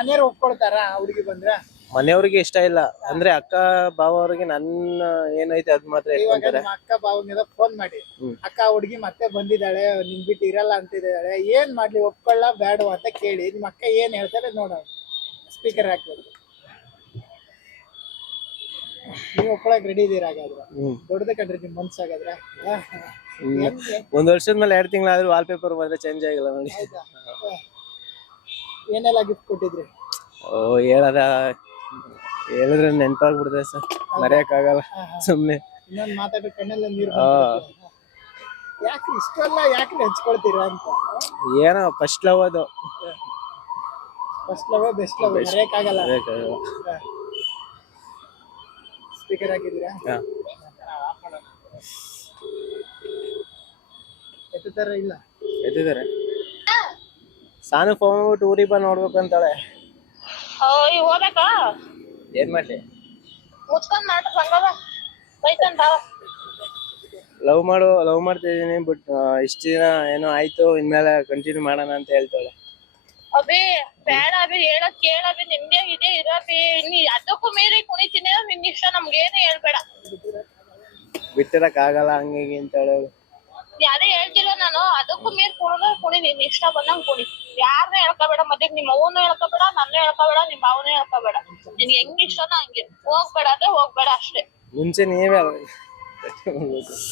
ಮನೆಯವ್ರು ಒಪ್ಕೊಳ್ತಾರ ಹುಡುಗಿ ಬಂದ್ರೆ? ಮನೆಯವ್ರಿಗೆ ಇಷ್ಟ ಇಲ್ಲ ಅಂದ್ರೆ ಅಕ್ಕ ಬಾವ ಅವ್ರಿಗೆ ನನ್ನ ಏನೈತೆ ಅದ್ ಮಾತ್ರ ಇವಾಗ ಇಟ್ಕೊಂತಾರೆ. ನಿಮ್ಮ ಅಕ್ಕ ಬಾವನಿಗೆ ಫೋನ್ ಮಾಡಿ, ಅಕ್ಕ ಹುಡುಗಿ ಮತ್ತೆ ಬಂದಿದ್ದಾಳೆ, ನಿನ್ ಬಿಟ್ಟು ಇರಲ್ಲ ಅಂತಿದ್ದಾಳೆ, ಏನ್ ಮಾಡ್ಲಿ, ಒಪ್ಕೊಳ್ಳ ಬೇಡ ಅಂತ ಕೇಳಿ ನಿಮ್ಮ ಅಕ್ಕ ಏನ್ ಹೇಳ್ತಾರೆ ನೋಡೋಣ. ಸ್ಪೀಕರ್ ಹಾಕ್ಬೇಕು. ನೀವು ಒಪ್ಕೊಳಕ್ ರೆಡಿ ಇದೀರ ಹಾಗಾದ್ರೆ? ದೊಡ್ಡದ ಕಣ್ರಿ ನಿಮ್ ಮನ್ಸಾಗಾದ್ರೆ. ಒಂದ್ ವರ್ಷದ ಮೇಲೆ 2 ತಿಂಗಳಾದ್ರೂ ವಾಲ್ ಪೇಪರ್ ಮಾತ್ರ ಚೇಂಜ್ ಆಗಿಲ್ಲ ನೋಡಿ. ಆಯ್ತಾ? ಏನೆಲ್ಲ ಗಿಫ್ಟ್ ಕೊಟ್ಟಿದ್ರಿ? ಓ ಹೇಳಿದ್ರೆ ನೆನ್ಪಾಗ್ಬಿಡ್ತದೆ ಸರ್, ಮರೆಯಕ್ ಆಗಲ್ಲ ಸುಮ್ನೆ. ಇನ್ನೊಂದ್ ಮಾತಾಡೋ ಕಣ್ಣೆಲ್ಲ ನೀರು. ಯಾಕೆ ಇಷ್ಟೆಲ್ಲ ಯಾಕೆ ಹಂಚ್ಕೊಳ್ತೀರಾ ಅಂತ? ಏನೋ ಫಸ್ಟ್ ಲವ್ ಅದು. ಫಸ್ಟ್ ಲವ್ ಬೆಸ್ಟ್ ಲವ್ ಮರೆಯಕ್ಕಾಗಲ್ಲ. ಸ್ಪೀಕರ್ ಹಾಕಿದ್ದೀರಾ? ಎತ್ತಾರ ಇಲ್ಲ? ಎತ್ತಿದ್ದಾರೆ. ಸಾನು ಫೋನ್ ಮಾಡ್ಬಿಟ್ಟು ಊರಿಗೆ ಬಂದು ನೋಡ್ಬೇಕು ಅಂತಾಳೆ. ಹೋಗ್ಬೇಕಾ? ಏನ್ ಮಾಡ್ಲಿ? ಮುಚ್ಕೊಂಡ್ ಮಾಡ್ರಿ ಸಂಗವ ಬೈತಂತ. ಲವ್ ಮಾಡ್ತಿದೀನಿ, ಬಟ್ ಇಷ್ಟ ದಿನ ಏನೋ ಆಯ್ತು, ಇನ್ಮೇಲೆ ಕಂಟಿನ್ಯೂ ಮಾಡೋಣ ಅಂತ ಹೇಳ್ತಾಳೆ. ಅಬಿ ಬೇಡ ಅಬಿ, ಹೇಳಕ್ ಕೇಳಬಿ, ನಿಮ್ದೇ ಇದೆ ಇರಬಿ, ನೀ ಅದಕ್ಕೂ ಮೀರಿ ಕುಣಿತೀನಿ, ನಿನ್ ಇಷ್ಟ, ನಮ್ಗೇನು ಹೇಳ್ಬೇಡ. ಬಿಟ್ಟಿರಕ್ ಆಗಲ್ಲ ಹಂಗೆ ಅಂತಾಳೆ. ಯಾರೇ ಹೇಳ್ತಿಲ್ಲ ನಾನು, ಅದಕ್ಕೂ ಮೀರ್ ಕುಣಿ, ನಿನ್ ಇಷ್ಟ ಬಂದಂಗ್ ಕುಣಿ, ಯಾರನ್ನೂ ಹೇಳ್ಕೋಬೇಡ, ಮತ್ತೆ ನಿಮ್ ಅವ್ವನು ಹೇಳ್ಕೋಬೇಡ, ನನ್ನ ಹೇಳ್ಕೋಬೇಡ, ನಿಮ್ ಭಾವನೂ ಹೇಳ್ಕೋಬೇಡ, ನಿನ್ಗೆ ಹೆಂಗ್ ಇಷ್ಟನೋ ಹಂಗೆ. ಹೋಗ್ಬೇಡ ಅಂದ್ರೆ ಹೋಗ್ಬೇಡ ಅಷ್ಟೇ. ಮುಂಚೆ ನೀವೇ